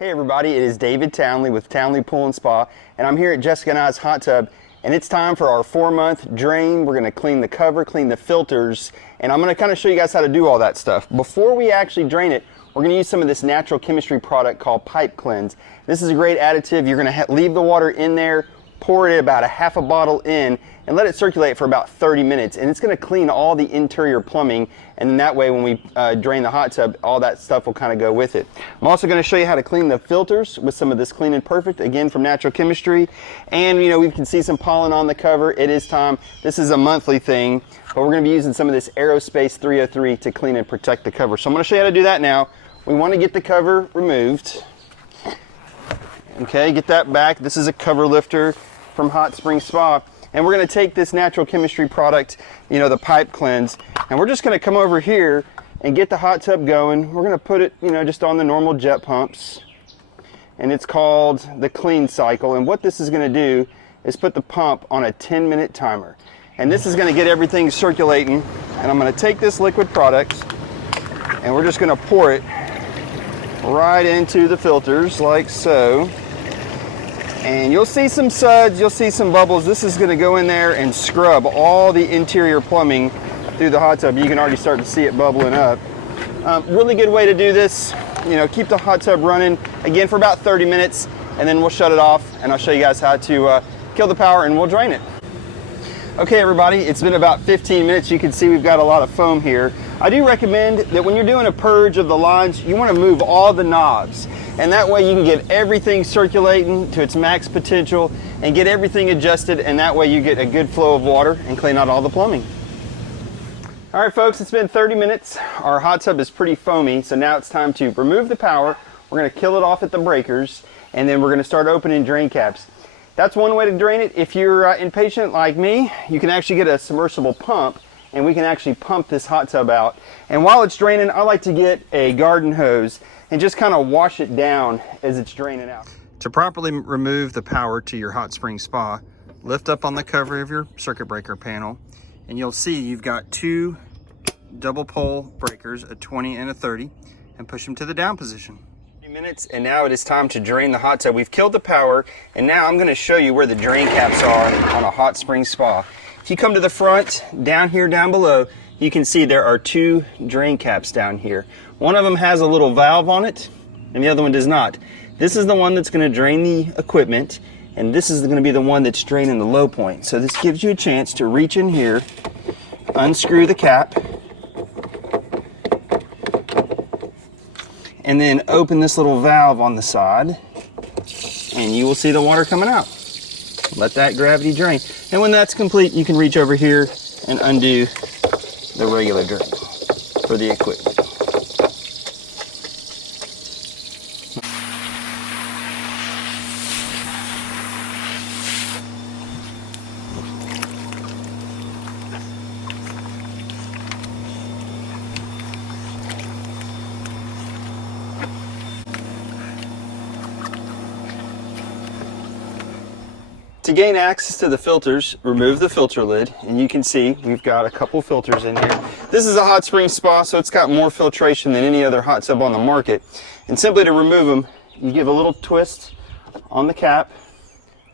Hey everybody, it is David Townley with Townley Pool and Spa, and I'm here at Jessica and I's hot tub, and it's time for our 4-month drain. We're gonna clean the cover, clean the filters, and I'm gonna kind of show you guys how to do all that stuff. Before we actually drain it, we're gonna use some of this natural chemistry product called Pipe Cleanse. This is a great additive. You're gonna leave the water in there, pour it about a half a bottle in, and let it circulate for about 30 minutes. And it's gonna clean all the interior plumbing, and then that way when we drain the hot tub, all that stuff will kind of go with it. I'm also gonna show you how to clean the filters with some of this Clean and Perfect, again from Natural Chemistry. And you know, we can see some pollen on the cover. It is time. This is a monthly thing, but we're gonna be using some of this Aerospace 303 to clean and protect the cover. So I'm gonna show you how to do that now. We wanna get the cover removed. Okay, get that back. This is a cover lifter from Hot Spring Spa. And we're gonna take this natural chemistry product, you know, the Pipe Cleanse, and we're just gonna come over here and get the hot tub going. We're gonna put it, you know, just on the normal jet pumps. And it's called the clean cycle. And what this is gonna do is put the pump on a 10-minute timer. And this is gonna get everything circulating. And I'm gonna take this liquid product and we're just gonna pour it right into the filters like so. And you'll see some suds, you'll see some bubbles. This is gonna go in there and scrub all the interior plumbing through the hot tub. You can already start to see it bubbling up. Really good way to do this. You know, keep the hot tub running, again, for about 30 minutes, and then we'll shut it off, and I'll show you guys how to kill the power, and we'll drain it. Okay, everybody, it's been about 15 minutes. You can see we've got a lot of foam here. I do recommend that when you're doing a purge of the lines, you wanna move all the knobs. And that way you can get everything circulating to its max potential and get everything adjusted, and that way you get a good flow of water and clean out all the plumbing. All right, folks, it's been 30 minutes. Our hot tub is pretty foamy, so now it's time to remove the power. We're gonna kill it off at the breakers, and then we're gonna start opening drain caps. That's one way to drain it. If you're impatient like me, you can actually get a submersible pump, and we can actually pump this hot tub out. And while it's draining, I like to get a garden hose and just kind of wash it down as it's draining out. To properly remove the power to your Hot Spring Spa, lift up on the cover of your circuit breaker panel, and you'll see you've got 2 double pole breakers, a 20 and a 30, and push them to the down position. Minutes, and now it is time to drain the hot tub. We've killed the power, and now I'm going to show you where the drain caps are on a Hot Spring Spa. If you come to the front, down here, down below, you can see there are 2 drain caps down here. One of them has a little valve on it, and the other one does not. This is the one that's going to drain the equipment, and this is going to be the one that's draining the low point. So this gives you a chance to reach in here, unscrew the cap, and then open this little valve on the side, and you will see the water coming out. Let that gravity drain. And when that's complete, you can reach over here and undo the regular drain for the equipment. To gain access to the filters, remove the filter lid, and you can see we've got a couple filters in here. This is a Hot Spring Spa, so it's got more filtration than any other hot tub on the market. And simply to remove them, you give a little twist on the cap,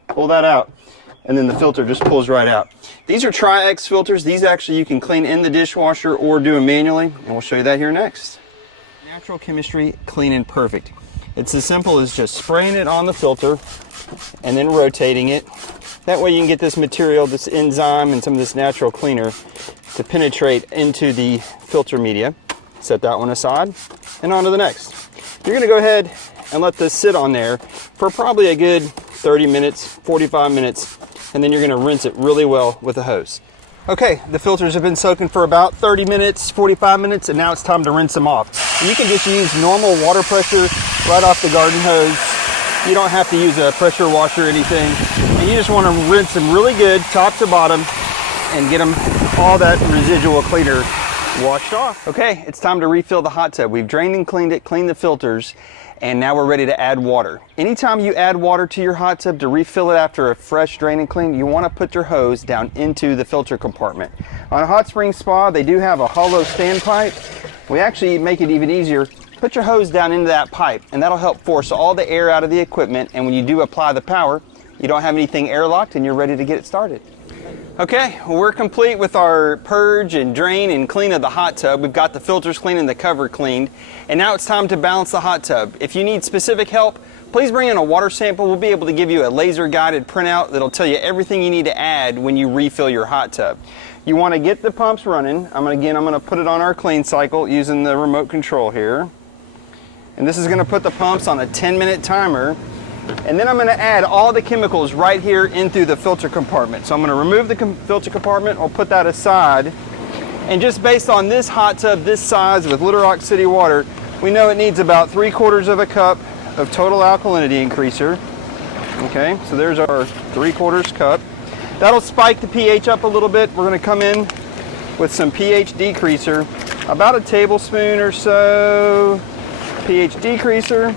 pull that out, and then the filter just pulls right out. These are Tri-X filters. These actually you can clean in the dishwasher or do them manually, and we'll show you that here next. Natural Chemistry Clean and Perfect. It's as simple as just spraying it on the filter and then rotating it. That way you can get this material, this enzyme and some of this natural cleaner to penetrate into the filter media. Set that one aside and on to the next. You're gonna go ahead and let this sit on there for probably a good 30 minutes, 45 minutes, and then you're gonna rinse it really well with a hose. Okay, the filters have been soaking for about 30 minutes, 45 minutes, and now it's time to rinse them off. And you can just use normal water pressure right off the garden hose. You don't have to use a pressure washer or anything. And you just want to rinse them really good, top to bottom, and get them all that residual cleaner washed off. Okay, it's time to refill the hot tub. We've drained and cleaned it, cleaned the filters, and now we're ready to add water. Anytime you add water to your hot tub to refill it after a fresh drain and clean, you want to put your hose down into the filter compartment. On a Hot Spring Spa, they do have a hollow standpipe. We actually make it even easier. put your hose down into that pipe, and that'll help force all the air out of the equipment, and when you do apply the power, you don't have anything airlocked and you're ready to get it started. Okay, well, we're complete with our purge and drain and clean of the hot tub. We've got the filters cleaned and the cover cleaned, and now it's time to balance the hot tub. If you need specific help, please bring in a water sample. We'll be able to give you a laser guided printout that'll tell you everything you need to add when you refill your hot tub. You want to get the pumps running. I'm going to put it on our clean cycle using the remote control here. And this is going to put the pumps on a 10-minute timer. And then I'm going to add all the chemicals right here in through the filter compartment. So I'm going to remove the filter compartment. I'll put that aside. And just based on this hot tub this size with Little Rock City water, we know it needs about 3/4 of a cup of total alkalinity increaser. Okay, so there's our 3/4 cup. That'll spike the pH up a little bit. We're going to come in with some pH decreaser, about a tablespoon or so pH decreaser.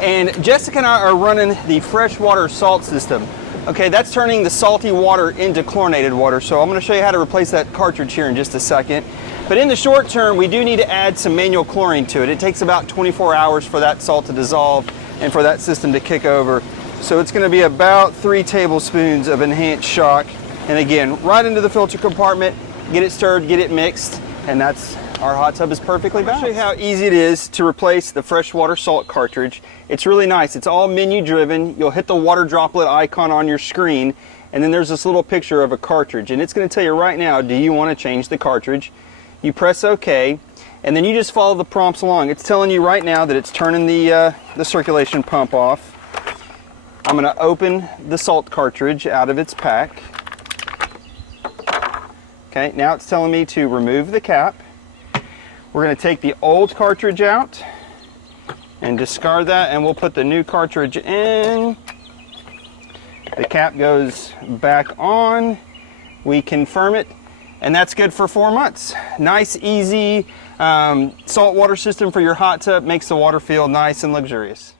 And Jessica and I are running the freshwater salt system. Okay, that's turning the salty water into chlorinated water. So I'm going to show you how to replace that cartridge here in just a second. But in the short term, we do need to add some manual chlorine to it. It takes about 24 hours for that salt to dissolve and for that system to kick over. So it's going to be about 3 tablespoons of enhanced shock. And again, right into the filter compartment, get it stirred, get it mixed, and that's our hot tub is perfectly balanced. I'll show you how easy it is to replace the freshwater salt cartridge. It's really nice. It's all menu driven. You'll hit the water droplet icon on your screen, and then there's this little picture of a cartridge, and it's going to tell you right now, do you want to change the cartridge? You press OK, and then you just follow the prompts along. It's telling you right now that it's turning the circulation pump off. I'm going to open the salt cartridge out of its pack. Okay, now it's telling me to remove the cap. We're going to take the old cartridge out and discard that, and we'll put the new cartridge in. The cap goes back on. We confirm it, and that's good for 4 months. Nice, easy saltwater system for your hot tub. Makes the water feel nice and luxurious.